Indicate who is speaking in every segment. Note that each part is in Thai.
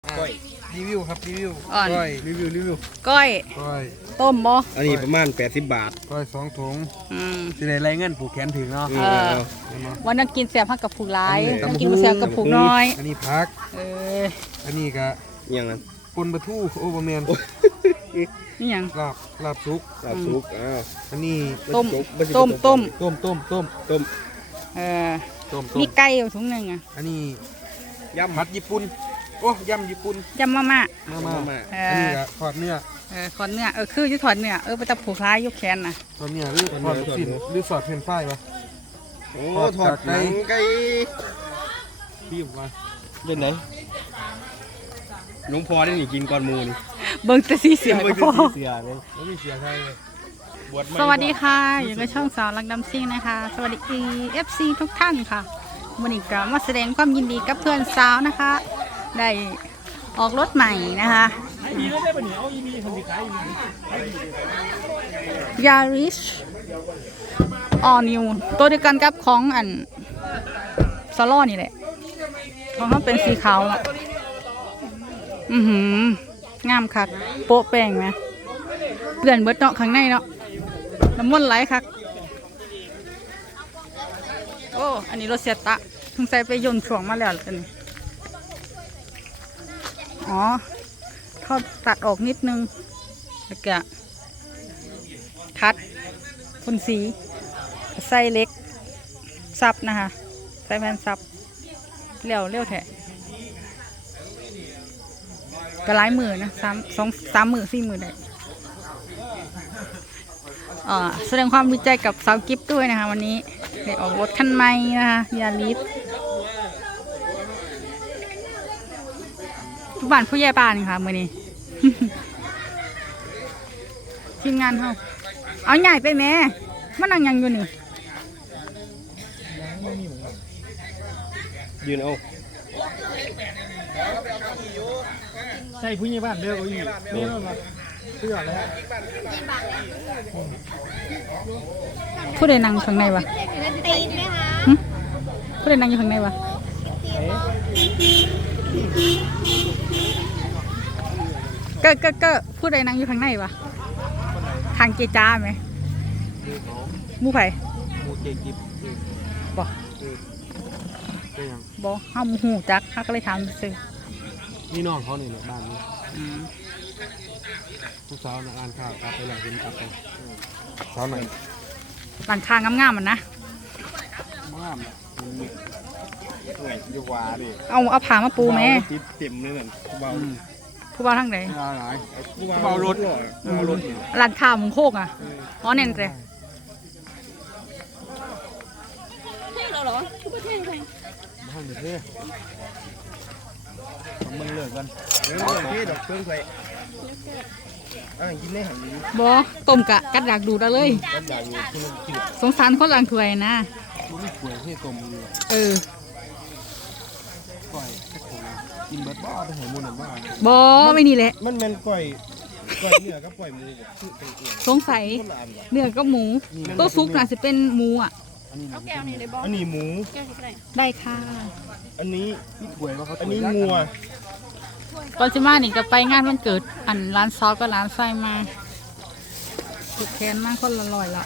Speaker 1: ก้อยรีวิวครับรีวิว
Speaker 2: อ่อน
Speaker 1: ก้อยรีวิว
Speaker 2: ก้อย
Speaker 1: ก้อย
Speaker 2: ต้มบ่
Speaker 3: อันนี้ประมาณ80 บาท
Speaker 1: ก้อย2 ถุง
Speaker 2: อืม
Speaker 1: สิได้ไรเงินผูกแขนถึงเนาะ
Speaker 2: เออ วันนั้นกินแซ่บพักกับผูกหลายวันกินบ่แซ่บกับผูกน้อย
Speaker 1: อันนี้พัก
Speaker 2: เออ
Speaker 1: อันนี้ก็
Speaker 3: อย่างนั้น
Speaker 1: ปนปลาทูโอ้บะเมน
Speaker 2: นี่หยัง
Speaker 1: ลาบซุก
Speaker 3: ลาบสุก
Speaker 1: อันนี้
Speaker 2: ต้ม
Speaker 1: ต้ม
Speaker 3: ต้ม
Speaker 2: เออ
Speaker 1: ต้ม
Speaker 2: มีไก่อยู่ถุงหนึงอ่ะ
Speaker 1: อันนี้
Speaker 3: ยำ
Speaker 1: ผัดญี่ปุ่นโอ้ยำญี่ปุ่น
Speaker 2: ยำมาม่า
Speaker 1: มา
Speaker 2: เอ
Speaker 1: อัน
Speaker 2: อ
Speaker 1: นี้ก็ทอดเนื้อ
Speaker 2: ถอดเนื้อคืออยู่ถอดเนื้อไปตะผูกหลายยกแขนน่ะ
Speaker 1: ทอดเนื้อหรือทอดลูกชิ้นหรือสอดเฟรนช์ฟรายปะ
Speaker 3: โอ้ทอดหนังไก่
Speaker 1: พี่ผมว่า
Speaker 3: เป็นไหนหลวงพ่อได้นี่กินก่อนหมูนี่
Speaker 2: เบิ่งแต่สีเสียง
Speaker 3: ไม่
Speaker 2: ก็พอ
Speaker 3: เสียเลย
Speaker 1: แล้วมีเสียไทยเลย
Speaker 3: บวชใหม่
Speaker 2: สวัสดีค่ะอยู่กับช่องสาวรักดำซิ่งนะคะ สวัสดี FC ทุกท่านค่ะวันนี้ก็มาแสดงความยินดีกับเพื่อนสาวนะคะ ได้ออกรถใหม่นะคะยาริสออนิวตัวเดียวกันกับของอันซาร่อนี่แหละของเขาเป็นสีขาวอ่ะงามคักโป๊ะแป้งไหมเปลี่ยนเบิดเนาะข้างในเนาะน้ำมันไหลคักโอ้อันนี้รถเสียตะเพิ่งใส่ไปยนต์ช่วงมาแล้วกันอ๋อเขาตัดออกนิดนึงแล้วก็คัดพ่นสีใส่เล็กซับนะคะใส่แผ่นซับเร็วแท้ก็หลายมือนะ3 มือ 4 มือได้แสดงความดีใจกับสาวกิฟด้วยนะคะวันนี้ได้ออกรถคันใหม่นะคะยาริสผู้บ้านผู้ใหญ่บ้านค่ะมือนี้ ทีมงานเขาเอาใหญ่ไปแม่มันนั่งยังอยู่นี่
Speaker 3: ยืนเอา
Speaker 1: ใช่ผู้ใหญ่บ้านเด้ออีนี่นั่นละเสื้อแล้ว
Speaker 2: ผู้ใดนั่งข้างในวะ
Speaker 4: ตีนไหมคะ
Speaker 2: ผู้ใดนั่งอยู่ข้างในวะก็ผู้ใดนั่งอยู่ข้างในวะทางเจจ้าไหมหมูไผ่
Speaker 1: มูเจกิบ
Speaker 2: บ่
Speaker 1: ก็ยัง
Speaker 2: บ่ห้าหมูหูจักเขาก็เลยถามซื้อ
Speaker 1: นี่น้องเขาเนี่ยบ้านนี้ลูกสาวนักอ่านข่าวกลับไปแล้วเป็นกลับไปสาวไหน
Speaker 2: หลังคางามๆมันนะ
Speaker 1: บ้าน
Speaker 3: เหนื่อยอยู่ว่าดิ
Speaker 2: เอาผ้ามาปูแม่
Speaker 3: ติดเต็มเลยนั่นเบา
Speaker 2: ผู้บ่าวทางไหน
Speaker 1: หลาย
Speaker 3: เบารถเบารถ
Speaker 2: หลังคาหมุงโคกอ่ะอ๋อเน่นเลย
Speaker 4: เท่งเราเหรอทุกประเทศเลย
Speaker 1: บ้านเท่ของมึงเลิกกัน
Speaker 3: เรื่องที่ดอกเครื่องไฟกินได้หันนี้
Speaker 2: บ่ต้มกะกัดดากดูดเอาเลย
Speaker 3: ก็อยากอยู่ที่มันจืด
Speaker 2: สงสารคนหลังถ้วยนะ
Speaker 1: มึงไม่ป่วยที่ตมอยู่
Speaker 2: เออ
Speaker 1: ก่อยกินเบิร์ดบ้าไปหามูนันบ้า
Speaker 2: บ่ไม่นี่แหละ
Speaker 3: มันเป็นก้อยเนื้อกับก้อยหมูคือเป็นเอียง
Speaker 2: สงสัย
Speaker 3: คนละอันว่ะ
Speaker 2: เนื้อกับหมูตัวซุปน่ะสิเป็นหมูอ่ะ
Speaker 1: อันนี้
Speaker 4: เอาแก้วนี่เลยบอส
Speaker 3: อันนี้หมู
Speaker 4: แก้วที่ไหน
Speaker 2: ได้ค่ะ
Speaker 3: อันนี้
Speaker 1: นี่ป่วยว่าเขา
Speaker 3: อันนี้งัว
Speaker 2: ก่อนสิมานี่ก็ไปงานวันเกิดอันร้านซอสก็ร้านไส้มาถูกแคนมากคนละร้อยละ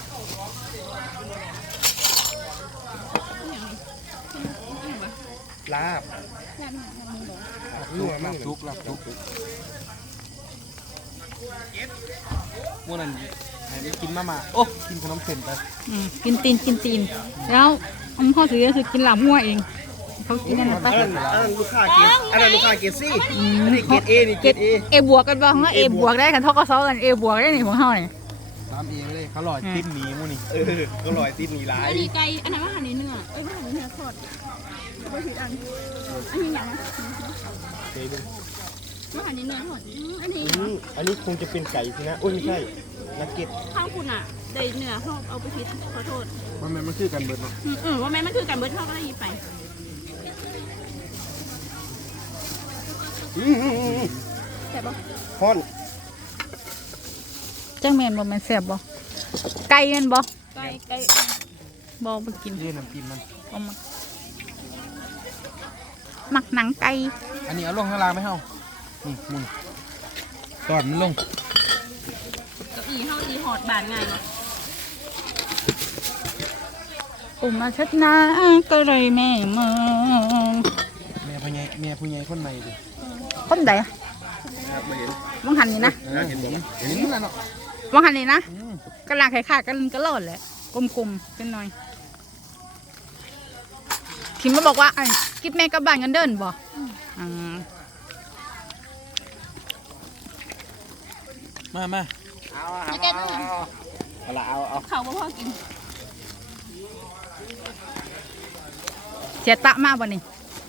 Speaker 3: ลาบ
Speaker 1: ลูกหลับทุกหลับทุกมูนันให้มันกินมาโอ้กินขนมเส้นไป
Speaker 2: กินตีนแล้วพ่อถือคือกินหลับมั่วเองเขากินนั่นไป
Speaker 3: อันนั้นลูกค้าเกรดอันนั้นลูกค้าเกรดซี่อันนี้เกรดเอนี่เกรดเอ
Speaker 2: เอบวกกันบ้างว่าเอบวกได้กันทกศกันเอบวกได้นี่ของเขาเนี่ย
Speaker 1: ตามเองเลยเขาลอยติ๊บหนีมูนี่
Speaker 3: ก็ลอยติดหนีร้าย
Speaker 4: อันนี้ไก่อันนั้นว่าหันในเนื้อเอ้ยว่าหันในเนื้อทอดไม่ผิดอันอันนี้อย่างนะว่าหันในเนื้อทอดอันนี้
Speaker 3: อันนี้คงจะเป็นไก่สินะโอ้ยไม่ใช่นักเก็ต
Speaker 4: ข้างคุณอ่ะได้เนื้อเขาเอาไปพิษขอโทษ
Speaker 1: มันคือกันเบิร์ดเนาะ
Speaker 4: ว่าแม่มันคือการเบิร์ดเขาก็ได้ยินไป แต่บอก
Speaker 3: ฮ้อน
Speaker 2: จังแมนบ่แมนแซ่บบ่ไก่แมนบ่
Speaker 4: ไก่
Speaker 2: บ่ไปกิน
Speaker 1: นี่น้ำจิ้มมัน
Speaker 2: เอามาหมักหนังไก่
Speaker 1: อันนี้เอาลงข้างล่างไหมเฮานี่มึงตอดมันลง
Speaker 4: เก้าอี้เฮาอีหอดบานไง
Speaker 2: ปุ่มมาชัดนาก็เลยแม่เมือง
Speaker 1: แม่ผู้ใหญ่คนใหม่ดิ
Speaker 2: คนใด
Speaker 3: ไม่เห็น
Speaker 2: วังหันนี่นะ
Speaker 3: เห็นผม
Speaker 1: เห็นแล้วเนาะ
Speaker 2: วังหันนี่นะกำลังไข่ขาดกันก็รอดแหละกลมๆเป็นหน่อยทิมมาบอกว่าไอ้กิ๊บแม่กับบ้านกันเดินบ่อืม
Speaker 1: มา
Speaker 4: เอาแกต้อง
Speaker 3: เอา
Speaker 4: เขาบ่พอกิน
Speaker 2: เสียตะมากบ่นี่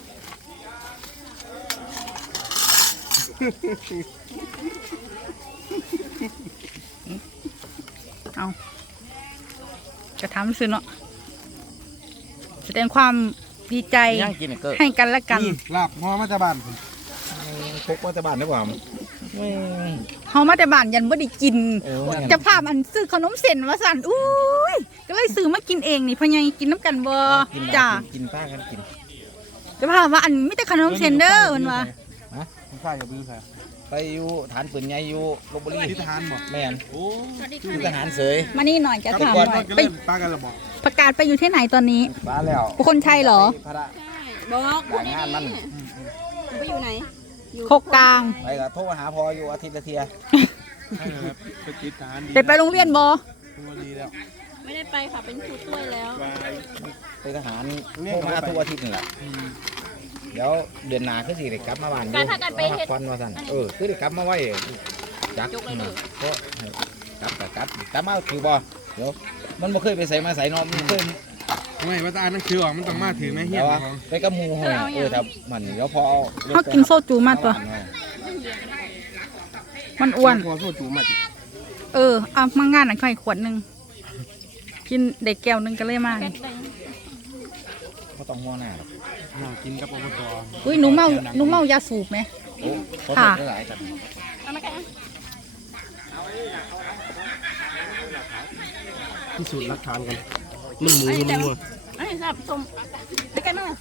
Speaker 2: เอาจะทำซื้อเนาะแสดงความดีใจ
Speaker 3: ย่างกินเกิด
Speaker 2: ให้กันและกัน
Speaker 1: นี่ลาบงอมาจากบ้านผม
Speaker 3: พกมาแต่บ้านได้ป่ะ
Speaker 2: เฮามาแต่บ้านยันบ่ได้กิน
Speaker 3: เออว่างั้น
Speaker 2: จะพามันซื้อขนมเส้นมาสั่นอุ้ยก็เลยซื้อมากินเองนี่พ่อใหญ่กินน้ำกันบ่จ้า
Speaker 3: กินป้ากันกิน
Speaker 2: จะพาว่าอันมีแต่ขนมเส้นเด้อมันว่า
Speaker 1: ผมข้าอย่าบื้อใคร
Speaker 3: ไปอยู่ฐานปืนใหญ่อยู่ลพบุรี
Speaker 1: ที่ทหารบ่
Speaker 3: แม่น
Speaker 1: โอ้
Speaker 3: อยู่ทหารเสย
Speaker 2: มานี่หน่อยจะถาม
Speaker 1: ก่อน
Speaker 2: หน่
Speaker 1: มั
Speaker 2: อย
Speaker 1: นก็
Speaker 2: ไป
Speaker 1: เล่นปลากันละบ่
Speaker 2: ประกาศไปอยู่ที่ไหนตอนนี้
Speaker 3: บ้าแล้ว
Speaker 2: คนไทยเหรอ
Speaker 3: พระ
Speaker 4: บอก
Speaker 3: ด่างานมัน
Speaker 4: ไปอยู่ไหน
Speaker 2: โคกกลาง
Speaker 3: ไปกับโทรหาพออยู่อาทิตย์ละเทีย
Speaker 1: ไปติดทหารดี
Speaker 2: ไปโรงเรียนบ่
Speaker 1: ดีแล้ว
Speaker 4: ไม่ได้ไปค่ะเป็นครูต้วยแล้ว
Speaker 3: ไปทหารโทรมาทุกอาทิตย์นี่แหละเดี๋ยวเดือนหน้าคือสิได้กลับมาบ้านอยู่พักผ่อนว่าซั่นคือได้กลับมาไว้จักก็ให้กลับก็กลับมาคือบ่เดี๋ยวมันบ่เคยไปใส่มาใส่นอนมันเคย
Speaker 1: ไม่ว่าจะอ่านหนังสือออกมันต้องมาถือไหมเฮีย
Speaker 3: แต่
Speaker 1: น
Speaker 3: ว่า
Speaker 1: ของ
Speaker 3: ไปกับหมู่ห้อยถ้ามันเดี๋ยวพอเอา
Speaker 2: เฮากินโซจูมาตัว มันอ้วน
Speaker 1: พอโซ่จูมาดิ
Speaker 2: เอามางานหน่อยค่อยขวดหนึงกินเด็กแก้วหนึงก็เลยมา
Speaker 4: แกได้
Speaker 3: บ่ต้องห่วงหน้าหรอก
Speaker 1: เรากินกับอบต
Speaker 2: อุ้ยหนูเมายาสูบไหม
Speaker 3: โอ้ขอโท
Speaker 2: ค่ะ
Speaker 3: ษหลายๆกัน
Speaker 4: เอามาแกะ
Speaker 1: พิสูจน์หลักฐานกันมึงหมูมึงวัว
Speaker 4: อันนี้สับส้มไปกันมา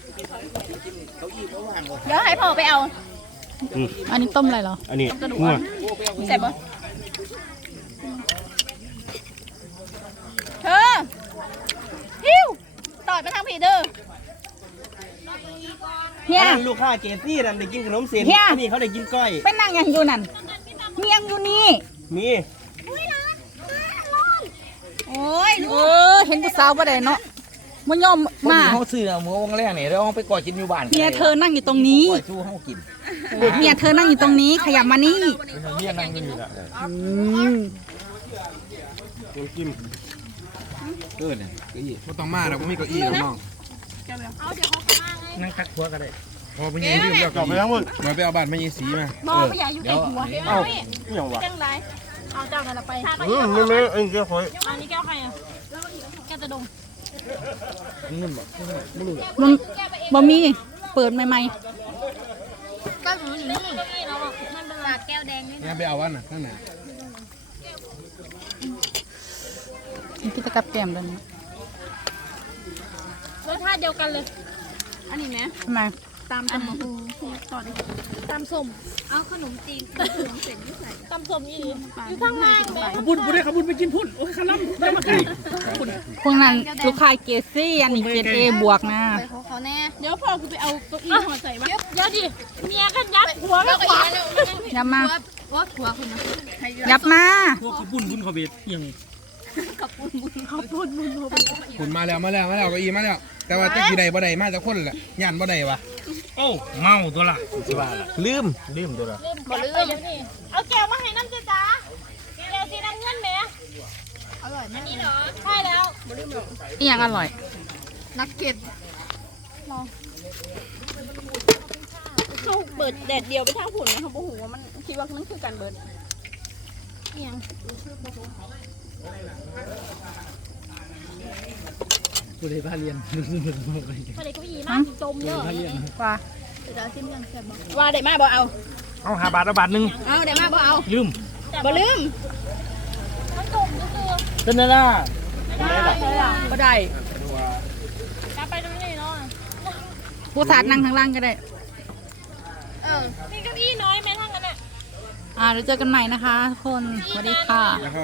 Speaker 4: เดี๋ยวให้พ่อไปเอา
Speaker 2: อันนี้ต้มอะไรเหรอ
Speaker 1: อันนี้
Speaker 4: กระดูก
Speaker 1: งัว
Speaker 4: ใส่บ่เธอฮิวต่อยไปทางผีเด้อ
Speaker 2: เฮีย
Speaker 1: ลูกค้าเกซี่นั่นได้กินขนมเส้น
Speaker 2: เฮีย
Speaker 1: นี่เขาได้กินก้อย
Speaker 2: ไปนั่งยังอยู่นั่นเมียงอยู่นี่
Speaker 1: มี
Speaker 2: โอ้ยเห็นผู้สาวบ่ได้เนาะมันยอมมา
Speaker 3: เฮาซื้อหมูวงแรกนี่แล้วเอาไปก่อกินอยู่บ้าน
Speaker 2: เมียเธอนั่งอยู่ตรงนี้
Speaker 3: ก่อยสู้เฮากิน
Speaker 2: เมียเธอนั่งอยู่ตรงนี้ ขยับมานี่
Speaker 3: เมียนั่งอยู่นี่ล่ะ
Speaker 1: ยังกินเนี่ยเก้าอี้ไม่ต้องมาแล้วไม่มีเก้าอี้หรอกน้อง
Speaker 4: เอาเดี๋ยวเขาเข้ามาไง
Speaker 3: นั่งตักหัวก็ได้
Speaker 1: พอไปยิงที่เรียกกลับไปทั้งหมดมาไปเอาบัตรมายิงสีมา
Speaker 4: บอไปอย่าอยู่ใกล้หัวเอ้าอย่างวะจังไรเอาเจ้านั่นละไปถ้าไป
Speaker 1: ไม่เอ็งเจ้าคอย
Speaker 4: อันนี้แก้วใครอ่ะแก้วตะดง
Speaker 2: มันบ่มีเปิดใหม่
Speaker 4: ก็หนูอยู่นี่เก้าอี้เราอ่ะมันเป็นแก้วแดงนี่
Speaker 1: งั้นไปเอาวันน่ะข้างไหน
Speaker 2: นี่พี่ตะกับแก้มแล้วนี่
Speaker 4: รสชาติเดียวกันเลย อันนี้ไหม
Speaker 2: ทำไม
Speaker 4: ตามตำต่อดิตามส้มเอาขนมจีนขนมเส้นที่ใส่ตำส้มนี่อยู่ข้างล่างเลย
Speaker 1: ขบุญได้ขบุญไปกินพุ่นโอ้ยขลังได้มาใกล้
Speaker 2: พวกนั้นลูกค้าเกรดซี่อันนี้เกรดเอบวกนะ
Speaker 4: ไปขอเขาแน่เดี๋ยวพ่อกูไปเอาเก้าอี้ห่อใส่มาเดี๋ยวดิเมียกันยัดหัวกันขวา
Speaker 2: ยับมา
Speaker 4: ว่าหัวคุณนะ
Speaker 2: ยับมา
Speaker 1: พวกขบุญบุญขบิดยัง
Speaker 3: คุณมาแล้วเก้าอี้มาแล้วแต่ว่าจะกี่ใดบ่ใดมาจากคนแหละย่านบ่ใดวะ
Speaker 1: โอ้เมาตัวละ
Speaker 3: สิว่าล่ะลืมตัวละ
Speaker 4: บ่ลืมเอาแก้วมาให้น้ำจ้าแก้วสีน้ำเงินแหมอร่อยมากนี่เหรอใช่แล้วบ่ลืมหรอก
Speaker 2: อีหยังอร่อย
Speaker 4: นักเก็ตเขาเบิดแดดเดียวไปทางผุนนะครับโอ้โหมันคิดว่านั่นคือการเบิดเอียง
Speaker 1: ผู้ใดพาเรียน
Speaker 4: อะไรก็ยีมากจมเยอะ
Speaker 2: ว่า
Speaker 4: ว่าได้มาบ่เอา
Speaker 1: เอา5 บาท1
Speaker 4: เอาได้มาบ่เอา
Speaker 1: ลืม
Speaker 4: บ่ลืม
Speaker 1: เป็นไงล่ะ
Speaker 2: ก็ได้
Speaker 4: กลับไปตรงนี้เนาะ
Speaker 2: ผู้สาดนั่งข้างล่างก็ได้
Speaker 4: มีเก้าอี้น้อยไหมทั้งนั้นอ่ะ
Speaker 2: เดี๋ยวเจอกันใหม่นะคะทุกคนสวัสดีค่ะ